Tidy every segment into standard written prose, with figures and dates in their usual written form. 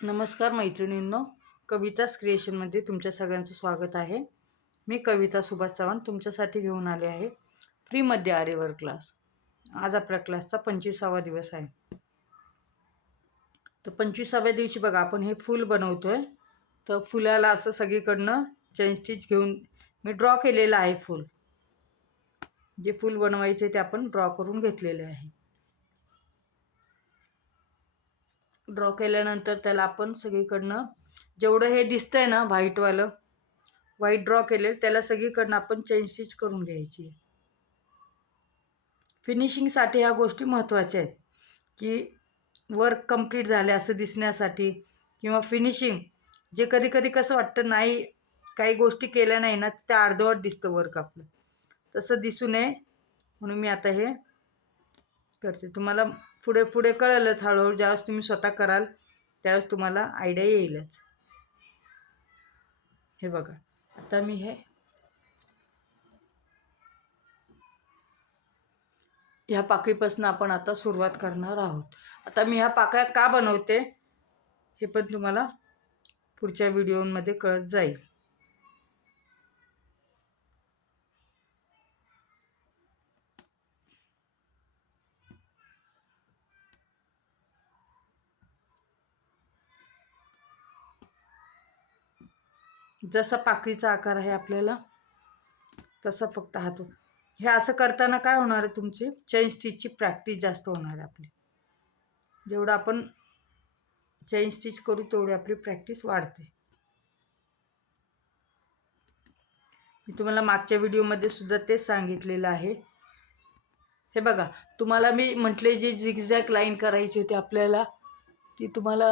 नमस्कार मैत्रिणींनो, कवितास क्रिएशनमध्ये तुमच्या सगळ्यांचं स्वागत आहे. मी कविता सुभाष चव्हाण तुमच्यासाठी घेऊन आले आहे फ्रीमध्ये आरेवर क्लास. आज आपल्या क्लासचा 25वा दिवस आहे. तर 25व्या दिवशी बघा आपण हे फूल बनवतोय. तर फुलाला असं सगळीकडनं चेन स्टिच घेऊन मी ड्रॉ केलेलं आहे. जे फूल बनवायचे ते आपण ड्रॉ करून घेतलेले आहे. ड्रॉ केल्यानंतर त्याला आपण सगळीकडनं जेवढं हे दिसतंय ना व्हाईट ड्रॉ केलेलं त्याला सगळीकडनं आपण चेन स्टिच करून घ्यायची. फिनिशिंगसाठी ह्या गोष्टी महत्त्वाच्या आहेत की वर्क कंप्लीट झाले असं दिसण्यासाठी, किंवा फिनिशिंग जे कधी कधी कसं वाटतं नाही काही गोष्टी केल्या नाही ना त्या अर्धवट दिसतं वर्क आपलं, तसं दिसू नये म्हणून मी आता हे करते. तुम्हाला पुढे पुढे कळलंच हळूहळू, ज्यावेळेस तुम्ही स्वतः कराल त्यावेळेस तुम्हाला आयडिया येईलच. हे बघा आता मी ह्या पाकळीपासून आपण आता सुरुवात करणार आहोत. आता मी ह्या पाकळ्या का बनवते हे पण तुम्हाला पुढच्या व्हिडिओमध्ये कळत जाईल. जसा पाकळीचा आकार आहे आपल्याला तसा फक्त हात. हे असं करताना काय होणार आहे, तुमची चेन स्टिचची प्रॅक्टिस जास्त होणार आहे आपली. जेवढं आपण चेन स्टिच करू तेवढी आपली प्रॅक्टिस वाढते. मी तुम्हाला मागच्या व्हिडिओमध्ये सुद्धा तेच सांगितलेलं आहे. हे बघा तुम्हाला मी म्हटले जी झिगझॅग लाईन करायची होती आपल्याला, ती तुम्हाला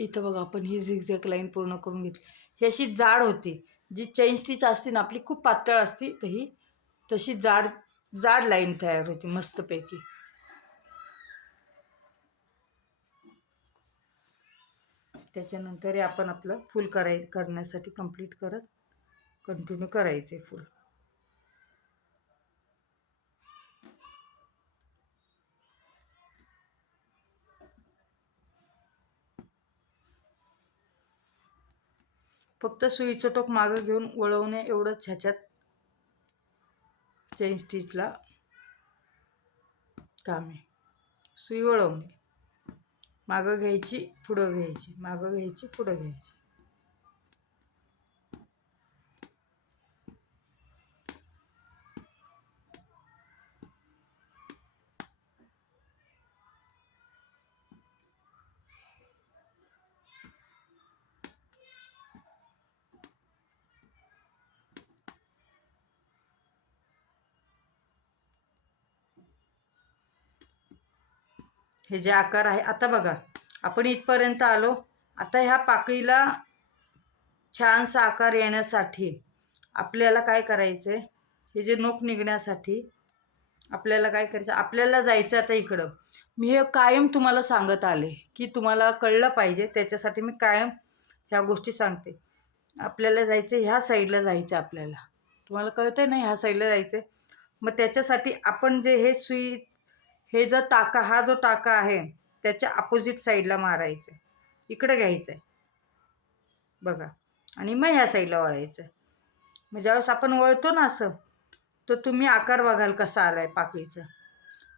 इथं बघा आपण ही झिगझॅग लाईन पूर्ण करून घेतली. ही अशी जाड होती. जी चेन स्टिच असते ना आपली खूप पातळ असते, तर ही तशी जाड जाड लाईन तयार होती मस्तपैकी. त्याच्यानंतर आपण आपलं फुल करण्यासाठी कंटिन्यू करायचे फुल. फक्त सुईचं टोक मागं घेऊन वळवणे एवढंच ह्याच्यात चेन स्टिचला काम आहे. सुई वळवणे, मागं घ्यायची पुढं घ्यायची, मागं घ्यायची पुढं घ्यायची. हे जे आकार आहे, आता बघा आपण इथपर्यंत आलो. आता ह्या पाकळीला छानसा आकार येण्यासाठी आपल्याला काय करायचं आहे, हे जे नोक निघण्यासाठी आपल्याला काय करायचं, आपल्याला जायचं आता इकडं. मी हे कायम तुम्हाला सांगत आले की तुम्हाला कळलं पाहिजे, त्याच्यासाठी मी कायम ह्या गोष्टी सांगते. आपल्याला जायचं ह्या साईडला जायचं, आपल्याला तुम्हाला कळतंय ना ह्या साईडला जायचं. मग त्याच्यासाठी आपण जे हे हा जो टाका आहे त्याच्या अपोजिट साईडला मारायचं, इकडे घ्यायचं आहे बघा, आणि मग ह्या साईडला वळायचं. मग ज्यावेळेस आपण वळतो ना असं, तर तुम्ही आकार बघाल कसा आलाय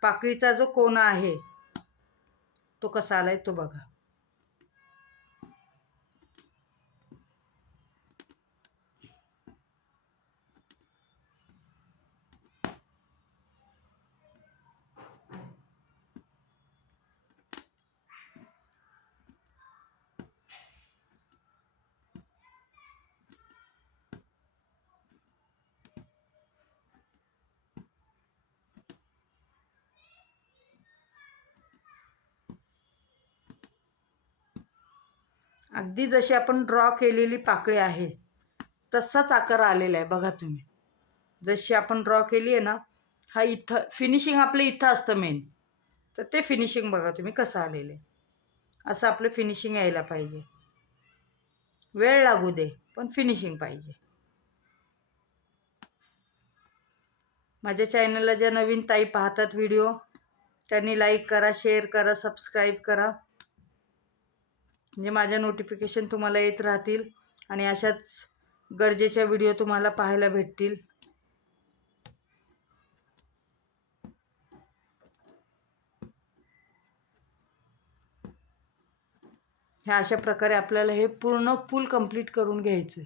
पाकळीचा जो कोना आहे तो कसा आलाय तो बघा. अगदी जशी आपण ड्रॉ केलेली पाकळी आहे तसाच आकार आलेला आहे बघा तुम्ही. जशी आपण ड्रॉ केली आहे ना, हा इथं फिनिशिंग आपलं इथं असतं मेन, तर ते फिनिशिंग बघा तुम्ही कसं आलेलं आहे. असं आपलं फिनिशिंग यायला पाहिजे. वेळ लागू दे पण फिनिशिंग पाहिजे. माझ्या चॅनलला ज्या नवीन ताई पाहतात व्हिडिओ, त्यांनी लाईक करा, शेअर करा, सबस्क्राईब करा, म्हणजे माझ्या नोटिफिकेशन तुम्हाला येत राहतील आणि अशाच गरजेच्या व्हिडिओ तुम्हाला पाहायला भेटतील. ह्या अशा प्रकारे आपल्याला हे पूर्ण फुल कंप्लीट करून घ्यायचं.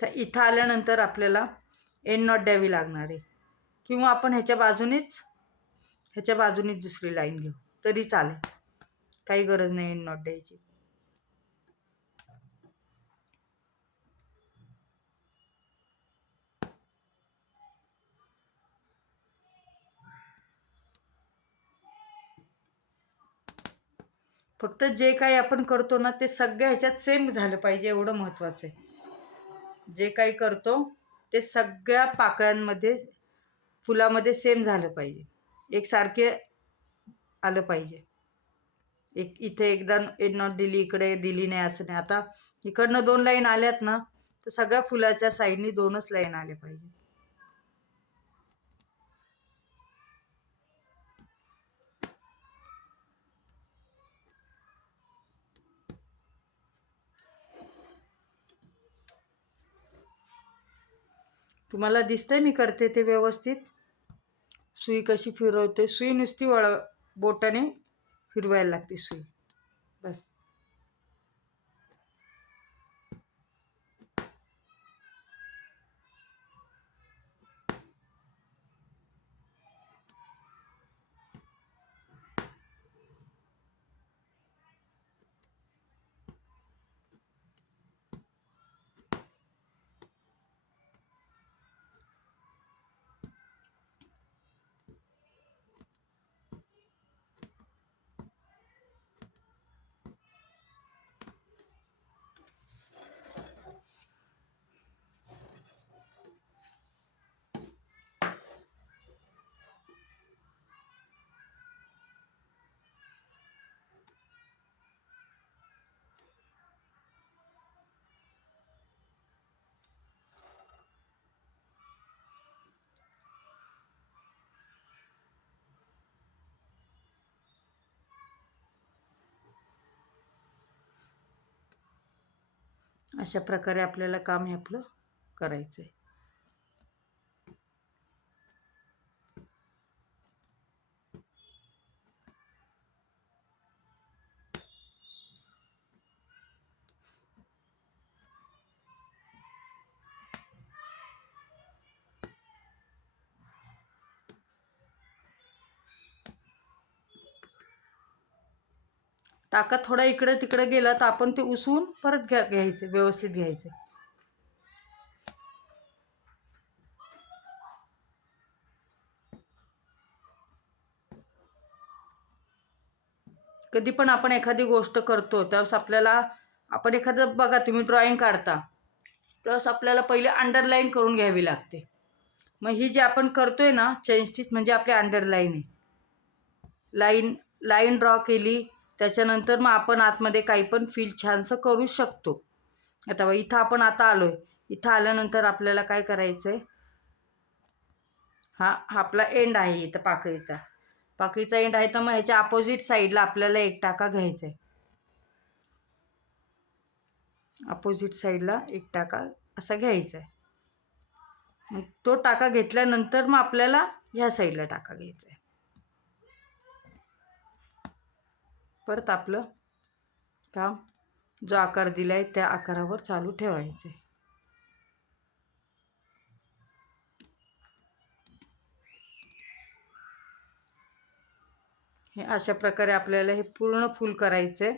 तर इथं आल्यानंतर आपल्याला एंड नॉट द्यावी लागणार आहे, किंवा आपण ह्याच्या बाजूनीच दुसरी लाईन घेऊ तरी चालेल, काही गरज नाही एंड नॉट द्यायची. फक्त जे काही आपण करतो ना ते सगळ्या ह्याच्यात सेम झालं पाहिजे, एवढं महत्त्वाचं आहे. जे काही करतो ते सगळ्या पाकळ्यांमध्ये, फुलामध्ये सेम झालं पाहिजे, एकसारखे आलं पाहिजे. इथे एकदा एंड नॉट दिली, इकडे दिली नाही असं नाही. आता इकडनं 2 लाईन आल्यात ना, तर सगळ्या फुलाच्या साईडनी 2च लाईन आले पाहिजे. तुम्हाला दिसतंय मी करते ते व्यवस्थित. सुई कशी फिरवते, सुई नुसती बोटाने फिरवायला लागते सुई, बस. अशा प्रकारे आपल्याला काम हे आपलं करायचं आहे. टाका थोडा इकडे तिकडे गेला तर आपण ते उसवून परत घ्यायचे, व्यवस्थित घ्यायचे. कधी पण आपण एखादी गोष्ट करतो त्यावेळेस आपल्याला, आपण एखादं बघा तुम्ही ड्रॉइंग काढता त्यावेळेस आपल्याला पहिले अंडरलाईन करून घ्यावी लागते. मग ही जी आपण करतोय ना चेन स्टिच, म्हणजे आपली अंडरलाईन आहे. लाईन ड्रॉ केली त्याच्यानंतर मग आपण आतमध्ये काही पण फील छानसं करू शकतो. आता इथं आपण आता आलोय, इथं आल्यानंतर आपल्याला काय करायचं आहे, हा आपला एंड आहे इथं पाकळीचा एंड आहे. तर मग ह्याच्या अपोजिट साईडला आपल्याला एक टाका घ्यायचा आहे. अपोजिट साईडला एक टाका असा घ्यायचा आहे. मग तो टाका घेतल्यानंतर मग आपल्याला ह्या साईडला टाका घ्यायचा आहे. परत आपलं काम जो आकार दिला आहे त्या आकारावर चालू ठेवायचं आहे. हे अशा प्रकारे आपल्याला हे पूर्ण फुल करायचं आहे.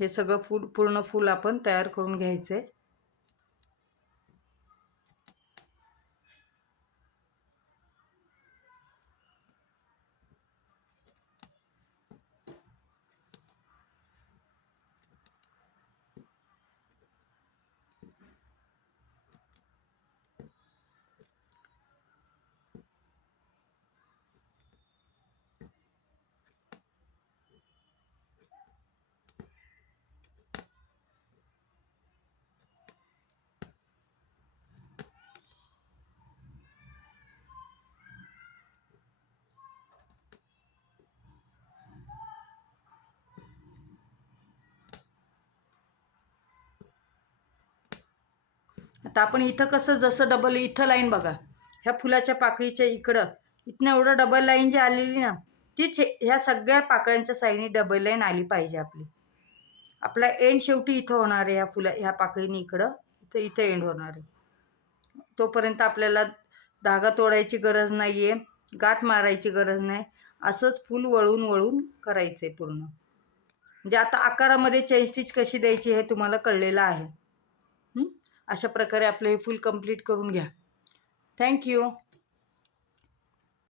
हे सगळं पूर्ण फुल आपण तयार करून घ्यायचं आहे. आता आपण इथं कसं जसं डबल इथं लाईन बघा, ह्या फुलाच्या पाकळीच्या इकडं इथनं एवढं डबल लाईन जी आलेली ना, तीच ह्या सगळ्या पाकळ्यांच्या साईडने डबल लाईन आली पाहिजे आपली. आपला एंड शेवटी इथं होणार आहे, ह्या पाकळीने इकडं इथं एंड होणार आहे. तोपर्यंत आपल्याला धागा तोडायची गरज नाही आहे, गाठ मारायची गरज नाही. असंच फूल वळून वळून करायचं आहे पूर्ण. म्हणजे आता आकारामध्ये चेन स्टिच कशी द्यायची हे तुम्हाला कळलेलं आहे. अशा प्रकारे आपलं हे फूल कंप्लीट करून घ्या. थँक्यू.